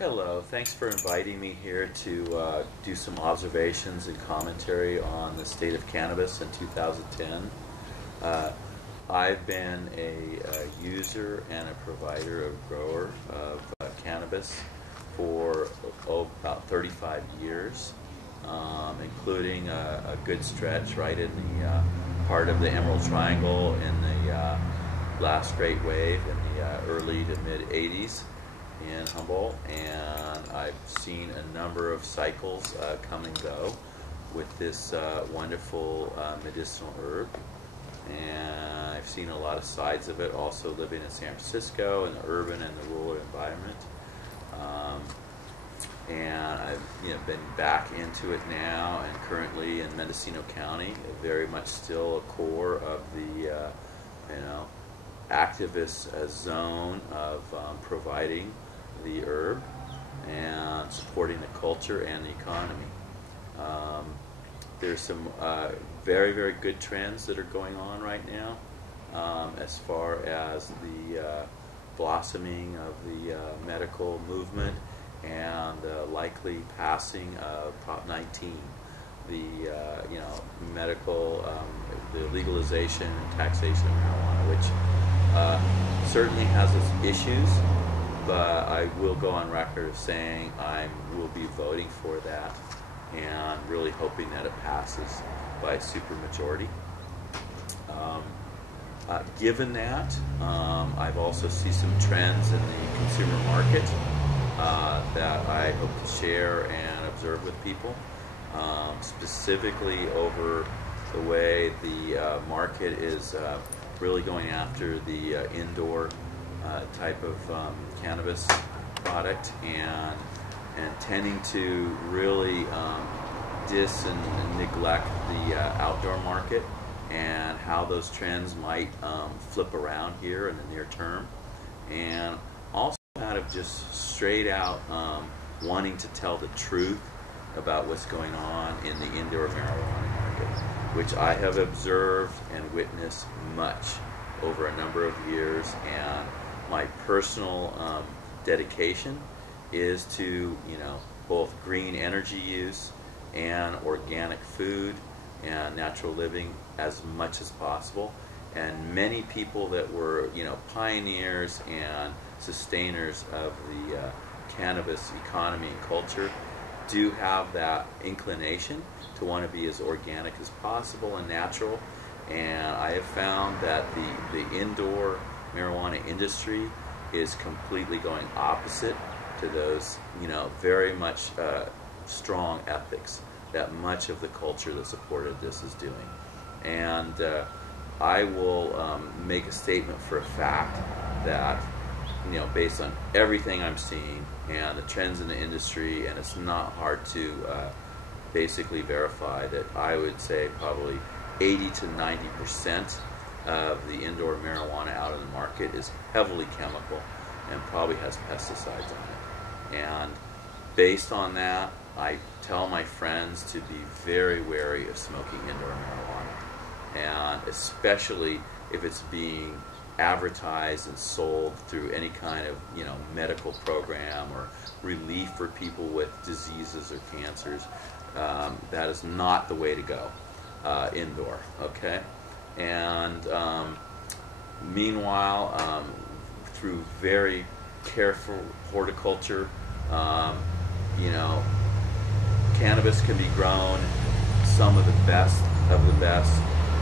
Hello, thanks for inviting me here to do some observations and commentary on the state of cannabis in 2010. I've been a user and a provider of grower of cannabis for about 35 years, including a good stretch right in the heart of the Emerald Triangle in the last great wave in the early to mid 80s in Humboldt, and I've seen a number of cycles come and go with this wonderful medicinal herb, and I've seen a lot of sides of it also living in San Francisco in the urban and the rural environment, and I've been back into it now and currently in Mendocino County, very much still a core of the activist zone of providing the herb and supporting the culture and the economy. There's some very, very good trends that are going on right now as far as the blossoming of the medical movement and the likely passing of Prop 19, the medical, the legalization and taxation of marijuana, which certainly has its issues, but I will go on record of saying I will be voting for that and really hoping that it passes by a supermajority. Given that, I've also seen some trends in the consumer market that I hope to share and observe with people, specifically over the way the market is really going after the indoor type of cannabis product and tending to really dis and neglect the outdoor market, and how those trends might flip around here in the near term, and also kind of just straight out wanting to tell the truth about what's going on in the indoor marijuana market, which I have observed and witnessed much over a number of years, and my personal dedication is to both green energy use and organic food and natural living as much as possible. And many people that were pioneers and sustainers of the cannabis economy and culture do have that inclination to want to be as organic as possible and natural. And I have found that the indoor marijuana industry is completely going opposite to those very much strong ethics that much of the culture that supported this is doing. And I will make a statement for a fact that based on everything I'm seeing and the trends in the industry, and it's not hard to basically verify that I would say probably 80 to 90% of the indoor marijuana out in the market is heavily chemical and probably has pesticides on it. And based on that, I tell my friends to be very wary of smoking indoor marijuana, and especially if it's being advertised and sold through any kind of medical program or relief for people with diseases or cancers. That is not the way to go indoor, okay? And meanwhile, through very careful horticulture, cannabis can be grown, some of the best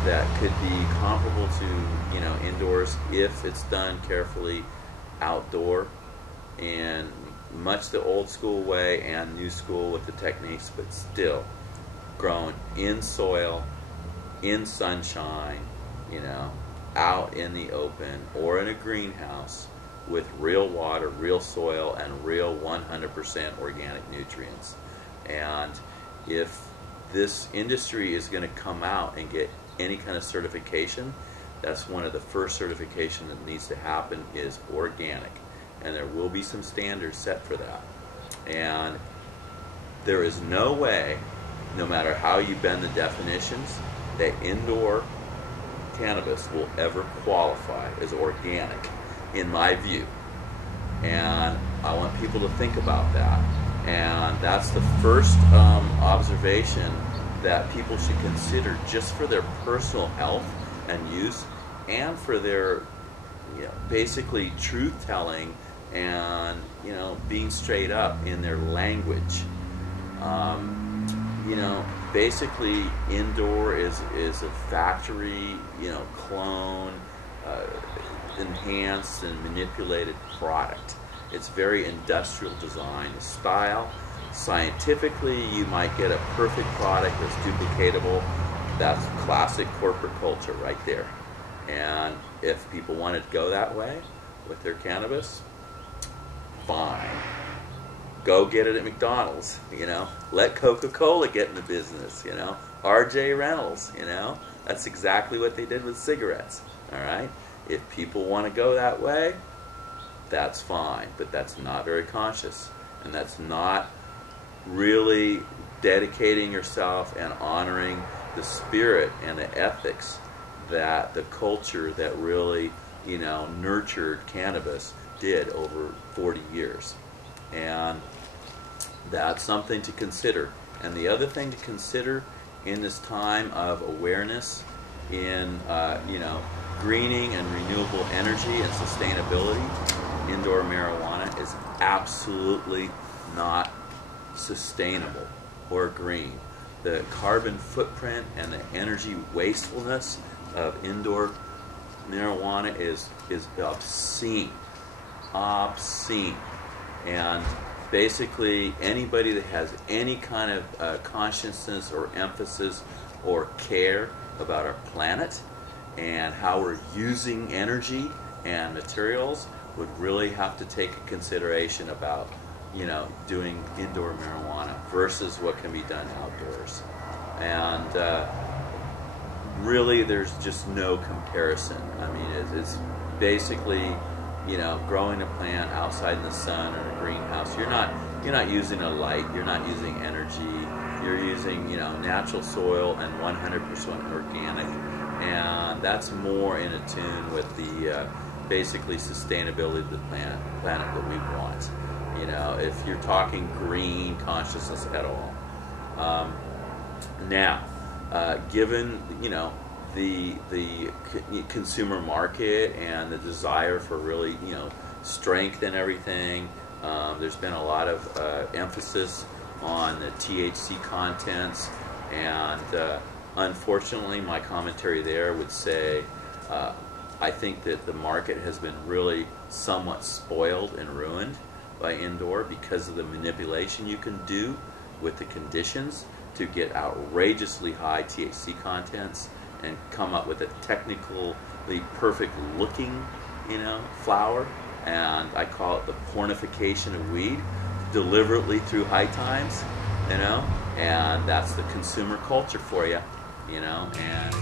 that could be comparable to indoors if it's done carefully outdoor, and much the old school way and new school with the techniques, but still grown in soil, in sunshine, out in the open or in a greenhouse with real water, real soil, and real 100% organic nutrients. And if this industry is going to come out and get any kind of certification, that's one of the first certification that needs to happen is organic, and there will be some standards set for that. And there is no way, no matter how you bend the definitions, that indoor cannabis will ever qualify as organic, in my view. And I want people to think about that. And that's the first observation that people should consider, just for their personal health and use, and for their, basically truth-telling and, being straight up in their language. Basically indoor is a factory, clone, enhanced and manipulated product. It's very industrial design style. Scientifically, you might get a perfect product that's duplicatable. That's classic corporate culture right there. And if people wanted to go that way with their cannabis, fine. Go get it at McDonald's, Let Coca-Cola get in the business, R.J. Reynolds, That's exactly what they did with cigarettes, all right? If people want to go that way, that's fine, but that's not very conscious, and that's not really dedicating yourself and honoring the spirit and the ethics that the culture that really, nurtured cannabis did over 40 years. And that's something to consider. And the other thing to consider in this time of awareness in, greening and renewable energy and sustainability, indoor marijuana is absolutely not sustainable or green. The carbon footprint and the energy wastefulness of indoor marijuana is obscene. Obscene. And basically anybody that has any kind of consciousness or emphasis or care about our planet and how we're using energy and materials would really have to take a consideration about, doing indoor marijuana versus what can be done outdoors. And really there's just no comparison. I mean, it's basically, growing a plant outside in the sun or in a greenhouse. You're not using a light, you're not using energy, you're using, natural soil and 100% organic. And that's more in tune with the basically sustainability of the planet that we want. If you're talking green consciousness at all. Now, given the consumer market and the desire for really strength and everything, there's been a lot of emphasis on the THC contents, and unfortunately my commentary there would say I think that the market has been really somewhat spoiled and ruined by indoor because of the manipulation you can do with the conditions to get outrageously high THC contents and come up with a technically perfect looking, flower. And I call it the pornification of weed, deliberately through high times, and that's the consumer culture for you, and